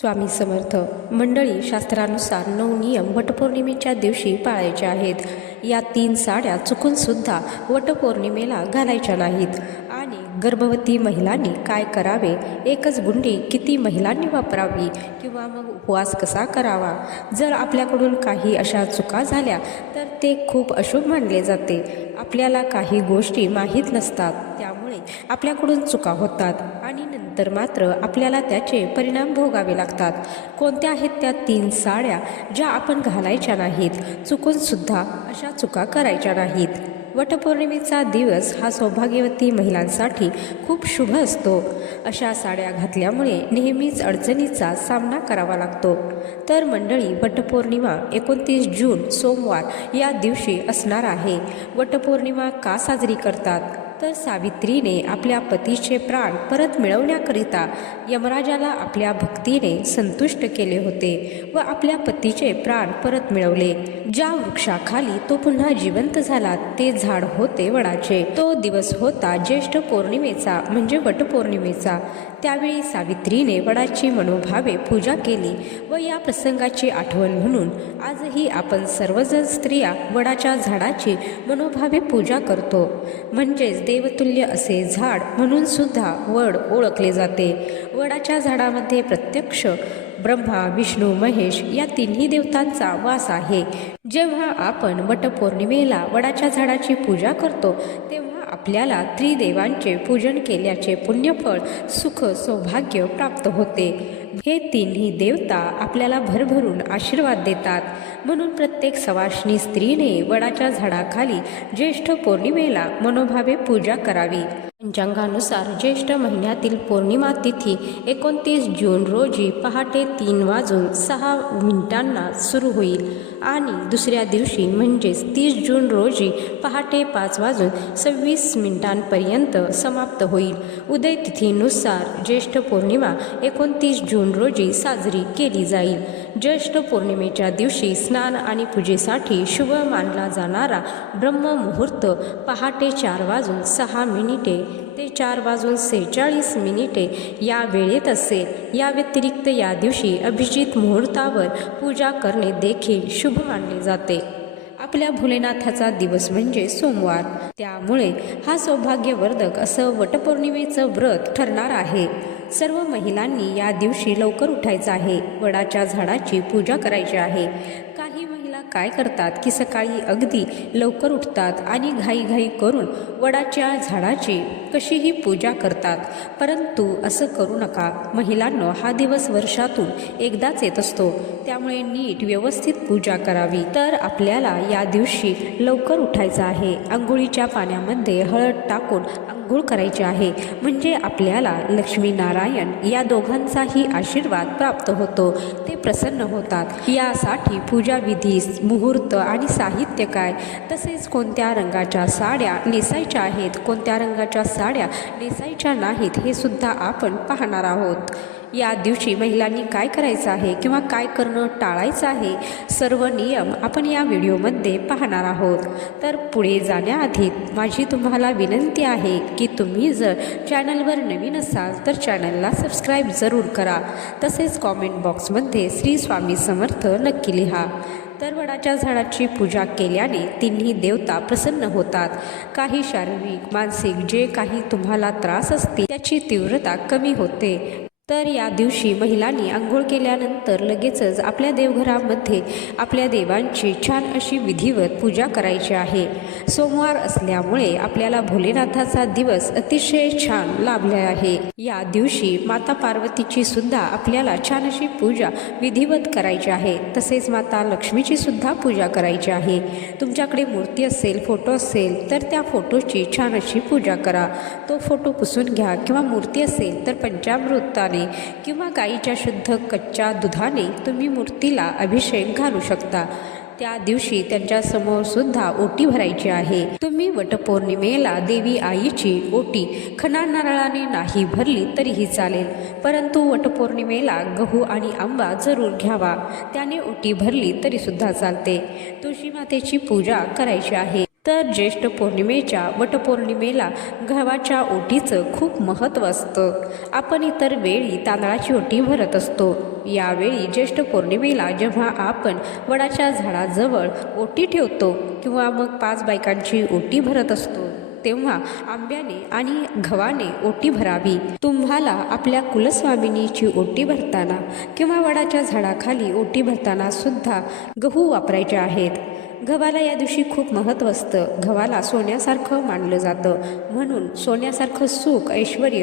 स्वामी समर्थ मंडळी, शास्त्रानुसार 9 नियम वटपौर्णिमेच्या दिवशी पाळायचे आहेत. या 3 साड्या चुकून सुद्धा वटपौर्णिमेला घालायच्या नाहीत. आणि गर्भवती महिलांनी काय करावे, एकच गुंडी किती महिलांनी वापरावी किंवा मग उपवास कसा करावा, जर आपल्याकडून काही अशा चुका झाल्या तर ते खूप अशुभ मानले जाते. आपल्याला काही गोष्टी माहीत नसतात, त्यामुळे आपल्याकडून चुका होतात आणि नंतर मात्र आपल्याला त्याचे परिणाम भोगावे लागतात. कोणत्या आहेत त्या 3 साड्या ज्या आपण घालायच्या नाहीत, चुकून सुद्धा अशा चुका करायच्या नाहीत. वटपौर्णिमेचा दिवस हा सौभाग्यवती महिलांसाठी खूप शुभ असतो. अशा साड्या घातल्यामुळे नेहमीच अडचणीचा सामना करावा लागतो. तर मंडळी, वटपौर्णिमा 29 जून सोमवार या दिवशी असणार आहे. वटपौर्णिमा का साजरी करतात, तर सावित्रीने आपल्या पतीचे प्राण परत मिळवण्याकरिता यमराजाला आपल्या भक्तीने संतुष्ट केले होते व आपल्या पतीचे प्राण परत मिळवले. ज्या वृक्षाखाली तो पुन्हा जिवंत झाला ते झाड होते वडाचे. तो दिवस होता ज्येष्ठ पौर्णिमेचा म्हणजे वटपौर्णिमेचा. त्यावेळी सावित्रीने वडाची मनोभावे पूजा केली व या प्रसंगाची आठवण म्हणून आजही आपण सर्वजण स्त्रिया वडाच्या झाडाची मनोभावे पूजा करतो. म्हणजेच देवतुल्य असे झाड म्हणून सुद्धा वड ओळखले जाते. वडाच्या झाडामध्ये प्रत्यक्ष ब्रह्मा, विष्णू, महेश या तिन्ही देवतांचा वास आहे. जेव्हा आपण वटपौर्णिमेला वडाच्या झाडाची पूजा करतो तेव्हा आपल्याला त्रिदेवांचे पूजन केल्याचे पुण्यफळ, सुख, सौभाग्य प्राप्त होते. हे तिन्ही देवता आपल्याला भरभरून आशीर्वाद देतात. म्हणून प्रत्येक सवाष्णी स्त्रीने वडाच्या झाडाखाली ज्येष्ठ पौर्णिमेला मनोभावे पूजा करावी. पंचांगानुसार ज्येष्ठ महिन्यातील पौर्णिमा तिथी 29 जून रोजी पहाटे 3:06 सुरू होईल आणि दुसऱ्या दिवशी म्हणजेच 30 जून रोजी पहाटे 5:26 समाप्त होईल. उदय तिथीनुसार ज्येष्ठ पौर्णिमा 29 जून रोजी साजरी केली जाईल. ज्येष्ठ पौर्णिमेच्या दिवशी स्नान आणि पूजेसाठी शुभ मानला जाणारा ब्रह्ममुहूर्त पहाटे 4:06 ते 4:46 या वेळेत असेल. या व्यतिरिक्त या दिवशी अभिजित मुहूर्तावर पूजा करणे देखील शुभ मानले जाते. आपल्या भोलेनाथाचा दिवस म्हणजे सोमवार, त्यामुळे हा सौभाग्यवर्धक असं वटपौर्णिमेचं व्रत ठरणार आहे. सर्व महिलांनी या दिवशी लवकर उठायचं आहे. वडाच्या झाडाची पूजा करायची आहे. काही महिला काय करतात की सकाळी अगदी लवकर उठतात आणि घाईघाई करून वडाच्या झाडाची कशीही पूजा करतात, परंतु असं करू नका. महिलांनो, हा दिवस वर्षातून एकदाच येत असतो, त्यामुळे नीट व्यवस्थित पूजा करावी. तर आपल्याला या दिवशी लवकर उठायचं आहे. अंघोळीच्या पाण्यामध्ये हळद टाकून आंघोळ करायची आहे, म्हणजे आपल्याला लक्ष्मी नारायण या दोघांचाही आशीर्वाद प्राप्त होतो. ते प्रसन्न होतात. यासाठी पूजा विधी, मुहूर्त आणि साहित्य काय, तसेच कोणत्या रंगाच्या साड्या नेसायच्या आहेत, कोणत्या रंगाच्या साड्या नेसायच्या नाहीत, हे सुद्धा आपण पाहणार आहोत. या दिवशी महिलांनी काय करायचं आहे किंवा काय करणं टाळायचं आहे, सर्व नियम आपण या व्हिडिओमध्ये पाहणार आहोत. तर पुढे जाण्याआधी माझी तुम्हाला विनंती आहे की तुम्ही जर चॅनलवर नवीन असाल तर चॅनलला सबस्क्राईब जरूर करा. तसेच कॉमेंट बॉक्समध्ये श्री स्वामी समर्थ नक्की लिहा. तर वडाच्या झाडाची पूजा केल्याने तिन्ही देवता प्रसन्न होतात. काही शारीरिक, मानसिक जे काही तुम्हाला त्रास असतील त्याची तीव्रता कमी होते. तर या दिवशी महिलांनी आंघोळ केल्यानंतर लगेचच आपल्या देवघरामध्ये आपल्या देवांची छान अशी विधिवत पूजा करायची आहे. सोमवार असल्यामुळे आपल्याला भोलेनाथाचा दिवस अतिशय छान लाभला आहे. या दिवशी माता पार्वतीची सुद्धा आपल्याला छान अशी पूजा विधिवत करायची आहे. तसेच माता लक्ष्मीची सुद्धा पूजा करायची आहे. तुमच्याकडे मूर्ती असेल, फोटो असेल तर त्या फोटोची छान अशी पूजा करा. तो फोटो पुसून घ्या किंवा मूर्ती असेल तर पंचामृताने किंवा गाईच्या शुद्ध कच्च्या दुधाने तुम्ही मूर्तीला अभिषेक घालू शकता. त्या दिवशी त्यांच्या समोर सुद्धा ओटी भरायची आहे. तुम्ही वटपौर्णिमेला देवी आईची ओटी खणा नारळाने नाही भरली तरीही चालेल, परंतु वटपौर्णिमेला गहू आणि आंबा जरूर घ्यावा. त्याने ओटी भरली तरी सुद्धा चालते. तुळशी मातेची पूजा करायची आहे. तर ज्येष्ठ पौर्णिमेच्या वटपौर्णिमेला गव्हाच्या ओटीचं खूप महत्त्व असतं. आपण इतर वेळी तांदळाची ओटी भरत असतो. यावेळी ज्येष्ठ पौर्णिमेला जेव्हा आपण वडाच्या झाडाजवळ ओटी ठेवतो किंवा मग 5 बायकांची ओटी भरत असतो, तेव्हा आंब्याने आणि गव्हाने ओटी भरावी. तुम्हाला आपल्या कुलस्वामिनीची ओटी भरताना किंवा वडाच्या झाडाखाली ओटी भरताना सुद्धा गहू वापरायचे आहेत. गव्हाला या दिवशी खूप महत्त्व असतं. गव्हाला सोन्यासारखं मानलं जातं, म्हणून सोन्यासारखं सुख ऐश्वर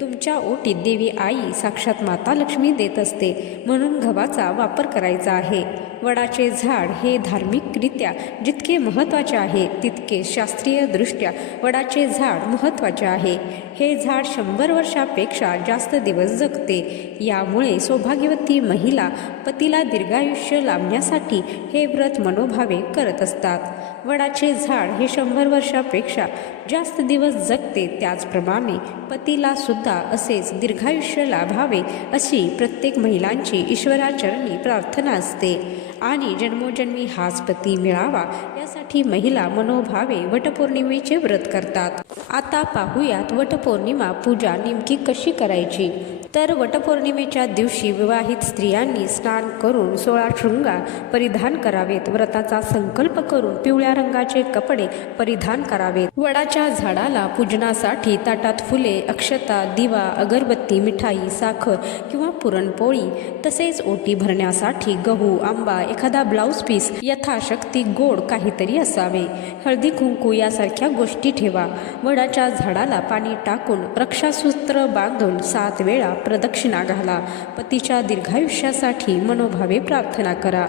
तुमच्या ओटीत देवी आई साक्षात माता लक्ष्मी देत असते. म्हणून गव्हाचा वापर करायचा आहे. वडाचे झाड हे धार्मिकरित्या जितके महत्त्वाचे आहे तितके शास्त्रीयदृष्ट्या वडाचे झाड महत्त्वाचे आहे. हे झाड 100 वर्षापेक्षा जास्त दिवस जगते. यामुळे सौभाग्यवती महिला पतीला दीर्घायुष्य लाभण्यासाठी हे व्रत मनोभावे करत असतात. वडाचे झाड हे 100 वर्षापेक्षा जास्त दिवस जगते. त्याचप्रमाणे पतीला सुद्धा असेच दीर्घायुष्य लाभावे अशी प्रत्येक महिलांची ईश्वराचरणी प्रार्थना असते आणि जन्मोजन्मी हाच पती मिळावा यासाठी महिला मनोभावे वटपौर्णिमेचे व्रत करतात. आता पाहूयात वटपौर्णिमा पूजा नेमकी कशी करायची. तर वटपौर्णिमेच्या दिवशी विवाहित स्त्रियांनी स्नान करून 16 शृंगार परिधान करावेत. व्रताचा संकल्प करून पिवळ्या रंगाचे कपडे परिधान करावेत. वडाच्या झाडाला पूजनासाठी ताटात फुले, अक्षता, दिवा, अगरबत्ती, मिठाई, साखर किंवा पुरणपोळी तसेच ओटी भरण्यासाठी गहू, आंबा, एखादा ब्लाऊज पीस, यथाशक्ती गोड काहीतरी असावे. हळदी कुंकू यासारख्या गोष्टी ठेवा. वडाच्या झाडाला पाणी टाकून रक्षासूत्र बांधून 7 वेळा प्रदक्षिणा घाला. पतीच्या दीर्घायुष्यासाठी मनोभावे प्रार्थना करा.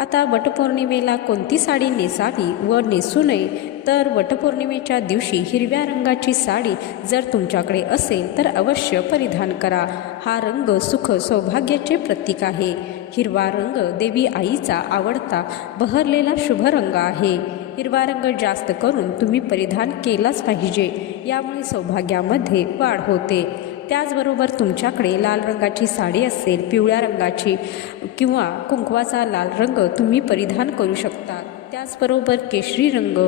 आता वटपौर्णिमेला कोणती साडी नेसावी व नेसू नये. तर वटपौर्णिमेच्या दिवशी हिरव्या रंगाची साडी जर तुमच्याकडे असेल तर अवश्य परिधान करा. हा रंग सुख सौभाग्याचे प्रतीक आहे. हिरवा रंग देवी आईचा आवडता बहरलेला शुभ रंग आहे. हिरवा रंग जास्त करून तुम्ही परिधान केलाच पाहिजे. यामुळे सौभाग्यामध्ये वाढ होते. त्याचबरोबर तुमच्याकडे लाल रंगाची साडी असेल, पिवळ्या रंगाची किंवा कुंकवाचा लाल रंग तुम्ही परिधान करू शकता. त्याचबरोबर केशरी रंग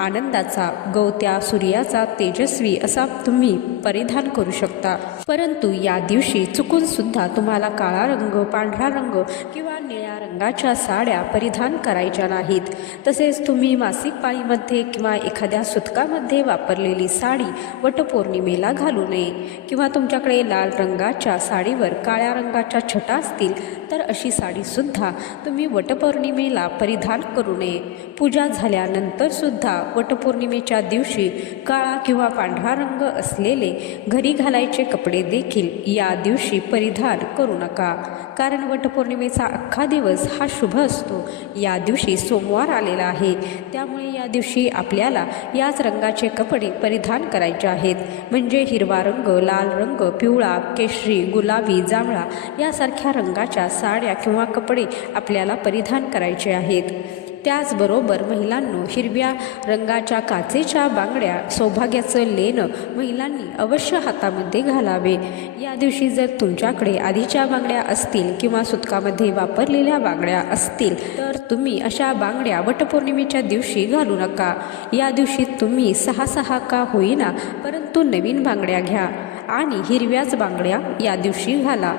आनंदाचा, गवत्या सूर्याचा तेजस्वी असा तुम्ही परिधान करू शकता. परंतु या दिवशी चुकून सुद्धा तुम्हाला काळा रंग, पांढरा रंग किंवा निळ्या रंगाच्या साड्या परिधान करायच्या नाहीत. तसेच तुम्ही मासिक पाळीमध्ये किंवा एखाद्या सुतकामध्ये वापरलेली साडी वटपौर्णिमेला घालू नये. किंवा तुमच्याकडे लाल रंगाच्या साडीवर काळ्या रंगाच्या छटा असतील तर अशी साडीसुद्धा तुम्ही वटपौर्णिमेला परिधान करू नये. पूजा झाल्यानंतर सुद्धा वटपौर्णिमेच्या दिवशी काळा किंवा पांढरा रंग असलेले घरी घालायचे कपडे देखील या दिवशी परिधान करू नका. कारण वटपौर्णिमेचा अख्खा दिवस हा शुभ असतो. या दिवशी सोमवार आलेला आहे. त्यामुळे या दिवशी आपल्याला याच रंगाचे कपडे परिधान करायचे आहेत. म्हणजे हिरवा रंग, लाल रंग, पिवळा, केशरी, गुलाबी, जांभळा यासारख्या रंगाच्या साड्या किंवा कपडे आपल्याला परिधान करायचे आहेत. त्याचबरोबर महिलांनो, हिरव्या रंगाच्या काचेच्या बांगड्या, सौभाग्याचं लेणं महिलांनी अवश्य हातामध्ये घालावे. या दिवशी जर तुमच्याकडे आधीच्या बांगड्या असतील किंवा सुतकामध्ये वापरलेल्या बांगड्या असतील तर तुम्ही अशा बांगड्या वटपौर्णिमेच्या दिवशी घालू नका. या दिवशी तुम्ही 6 का होईना परंतु नवीन बांगड्या घ्या आणि हिरव्याच बांगड्या या दिवशी घाला.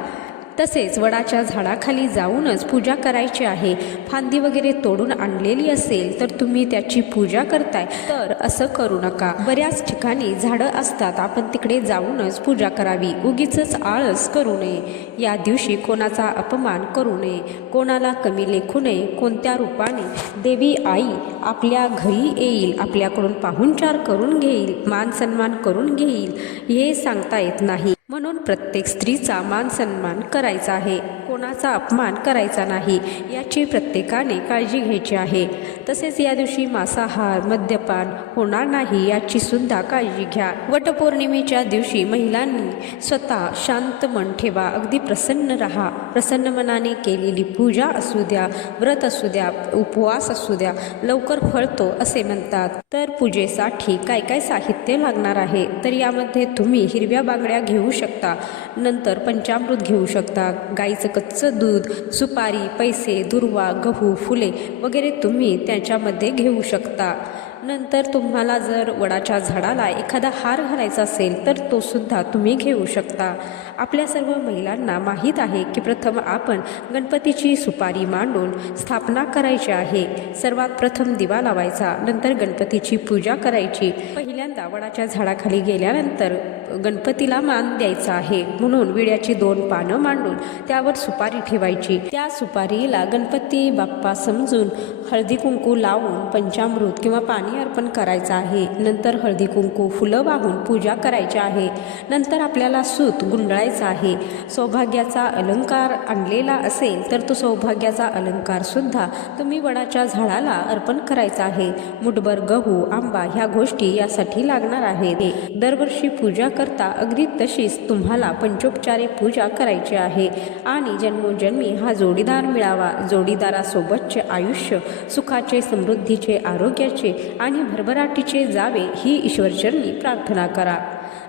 तसेच वडाच्या झाडाखाली जाऊनच पूजा करायची आहे. फांदी वगैरे तोडून आणलेली असेल तर तुम्ही त्याची पूजा करताय तर असं करू नका. बऱ्याच ठिकाणी झाडं असतात, आपण तिकडे जाऊनच पूजा करावी. उगीचच आळस करू नये. या दिवशी कोणाचा अपमान करू नये, कोणाला कमी लेखू नये. कोणत्या रूपाने देवी आई आपल्या घरी येईल, आपल्याकडून पाहुणचार करून घेईल, मान सन्मान करून घेईल हे सांगता येत नाही. म्हणून प्रत्येक स्त्रीचा मान सन्मान करायचा आहे, कोणाचा अपमान करायचा नाही याची प्रत्येकाने काळजी घ्यायची आहे. तसेच या दिवशी मांसाहार, मद्यपान होणार नाही याची सुद्धा काळजी घ्या. वटपौर्णिमेच्या दिवशी महिलांनी स्वतः शांत मन ठेवा, अगदी प्रसन्न राहा. प्रसन्न मनाने केलेली पूजा असू द्या, व्रत असू द्या, उपवास असू द्या, लवकर फळतो असे म्हणतात. तर पूजेसाठी काय काय साहित्य लागणार आहे तर यामध्ये तुम्ही हिरव्या बांगड्या घेऊ शकता, नंतर पंचामृत घेऊ शकता, गाईचं कच्चं दूध, सुपारी, पैसे, दुर्वा, गहू, फुले वगैरे तुम्ही त्याच्यामध्ये घेऊ शकता. नंतर तुम्हाला जर वडाच्या झाडाला एखादा हार घालायचा असेल तर तो सुद्धा तुम्ही घेऊ शकता. आपल्या सर्व महिलांना माहीत आहे की प्रथम आपण गणपतीची सुपारी मांडून स्थापना करायची आहे. सर्वात प्रथम दिवा लावायचा, नंतर गणपतीची पूजा करायची. पहिल्यांदा वडाच्या झाडाखाली गेल्यानंतर गणपतीला मान द्यायचा आहे, म्हणून विड्याची 2 पानं मांडून त्यावर सुपारी ठेवायची. त्या सुपारीला गणपती बाप्पा समजून हळदी कुंकू लावून पंचामृत किंवा पाणी अर्पण करायचं आहे. नंतर हळदी कुंकू फुलं वाहून पूजा करायची आहे. नंतर आपल्याला सूत गुंडाळायचा आहे. सौभाग्याचा अलंकार आणलेला असेल तर तो सौभाग्याचा अलंकार सुद्धा तुम्ही वडाच्या झाडाला अर्पण करायचा आहे. मुठभर गहू, आंबा ह्या गोष्टी यासाठी लागणार आहेत. दरवर्षी पूजा करता अगदी तशीच तुम्हाला पंचोपचारे पूजा करायची आहे आणि जन्मोजन्मी हा जोडीदार मिळावा. जोडीदारासोबतचे आयुष्य सुखाचे, समृद्धीचे, आरोग्याचे आणि भरभराटीचे जावे ही ईश्वरचरणी प्रार्थना करा.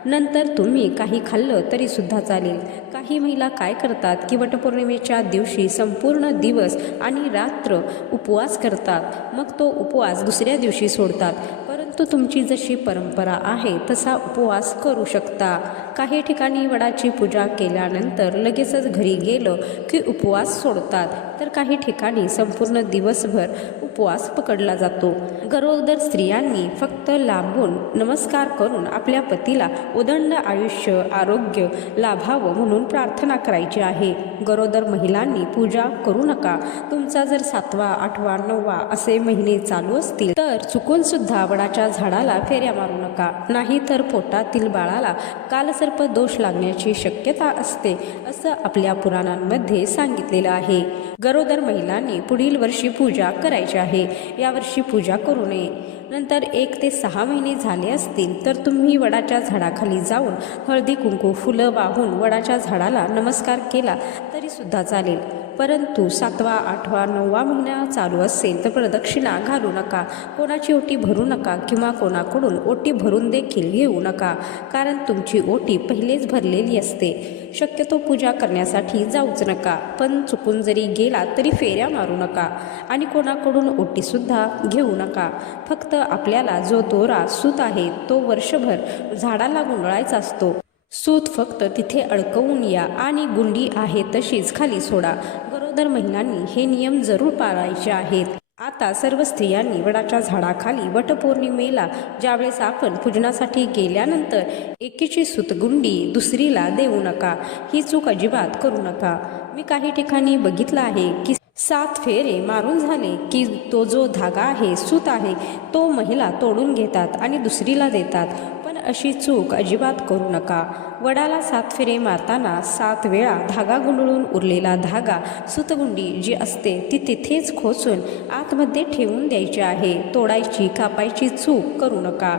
नंतर तुम्ही काही खाल्लं तरी सुद्धा चालेल. काही महिला काय करतात की वटपौर्णिमेच्या दिवशी संपूर्ण दिवस आणि रात्र उपवास करतात, मग तो उपवास दुसऱ्या दिवशी सोडतात. परंतु तुमची जशी परंपरा आहे तसा उपवास करू शकता. काही ठिकाणी वडाची पूजा केल्यानंतर लगेचच घरी गेलं की उपवास सोडतात, तर काही ठिकाणी संपूर्ण दिवसभर उपवास पकडला जातो. गरोदर स्त्रियांनी फक्त लांबून नमस्कार करून आपल्या पतीला उदंड आयुष्य, आरोग्य लाभावं म्हणून प्रार्थना करायची आहे. गरोदर महिलांनी पूजा करू नका. तुमचा जर 7वा, 8वा, 9वा असे महिने चालू असतील तर चुकून सुद्धा वडाच्या झाडाला फेऱ्या मारू नका. नाही तर पोटातील बाळाला कालसर्प दोष लागण्याची शक्यता असते, असं आपल्या पुराणांमध्ये सांगितलेलं आहे. गरोदर महिलांनी पुढील वर्षी पूजा करायची आहे. यावर्षी पूजा करू नये. नंतर 1 ते 6 महिने झाले असतील तर तुम्ही वडाच्या झाडाखाली जाऊन हळदी कुंकू फुलं वाहून वडाच्या झाडाला नमस्कार केला तरी सुद्धा चालेल. परंतु 7वा, 8वा, 9वा महिना चालू असेल तर प्रदक्षिणा घालू नका. कोणाची ओटी भरू नका किंवा कोणाकडून ओटी भरून देखील घेऊ नका, कारण तुमची ओटी पहिलेच भरलेली असते. शक्यतो पूजा करण्यासाठी जाऊच नका, पण चुकून जरी गेला तरी फेऱ्या मारू नका आणि कोणाकडून ओटीसुद्धा घेऊ नका. फक्त आपल्याला जो दोरा सूत आहे तो वर्षभर झाडाला गुंडाळायचा असतो. सूत फक्त तिथे अडकवून या आणि गुंडी आहे तशीच खाली सोडा. गरोदर महिलांनी हे नियम जरूर पाळायचे आहेत. आता सर्व स्त्रियांनी वडाच्या झाडाखाली वटपौर्णिमेला ज्यावेळेस आपण पूजनासाठी गेल्यानंतर एकीची सूतगुंडी दुसरीला देऊ नका. ही चूक अजिबात करू नका. मी काही ठिकाणी बघितलं आहे की 7 फेरे मारून झाले की तो जो धागा आहे, सूत आहे, तो महिला तोडून घेतात आणि दुसरीला देतात. पण अशी चूक अजिबात करू नका. वडाला 7 फेरे मारताना 7 वेळा धागा गुंडळून उरलेला धागा, सूतगुंडी जी असते ती तिथेच खोचून आतमध्ये ठेवून द्यायची आहे. तोडायची, कापायची चूक करू नका.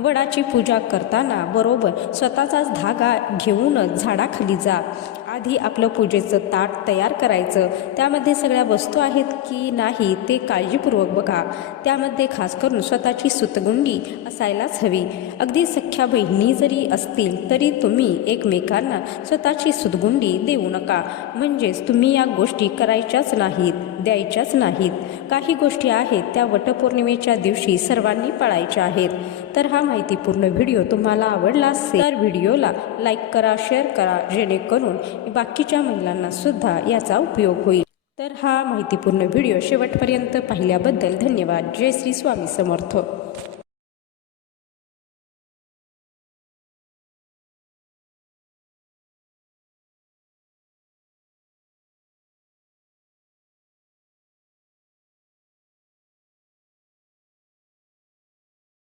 वडाची पूजा करताना बरोबर स्वतःचाच धागा घेऊनच झाडाखाली जा. आधी आपलं पूजेचं ताट तयार करायचं. त्यामध्ये सगळ्या वस्तू आहेत की नाही ते काळजीपूर्वक बघा. त्यामध्ये खास करून स्वतःची सूतगुंडी असायलाच हवी. अगदी सख्या बहिणी जरी असतील तरी तुम्ही एकमेकांना स्वतःची सूतगुंडी देऊ नका. म्हणजेच तुम्ही या गोष्टी करायच्याच नाहीत, द्यायच्याच नाहीत. काही गोष्टी आहेत त्या वटपौर्णिमेच्या दिवशी सर्वांनी पाळायच्या आहेत. तर हा माहितीपूर्ण व्हिडिओ तुम्हाला आवडला असेल तर व्हिडिओला लाईक करा, शेअर करा, जेणेकरून बाकीच्या महिलांना सुद्धा याचा उपयोग होईल. तर हा माहितीपूर्ण व्हिडिओ शेवटपर्यंत पाहिल्याबद्दल धन्यवाद. जय श्री स्वामी समर्थ.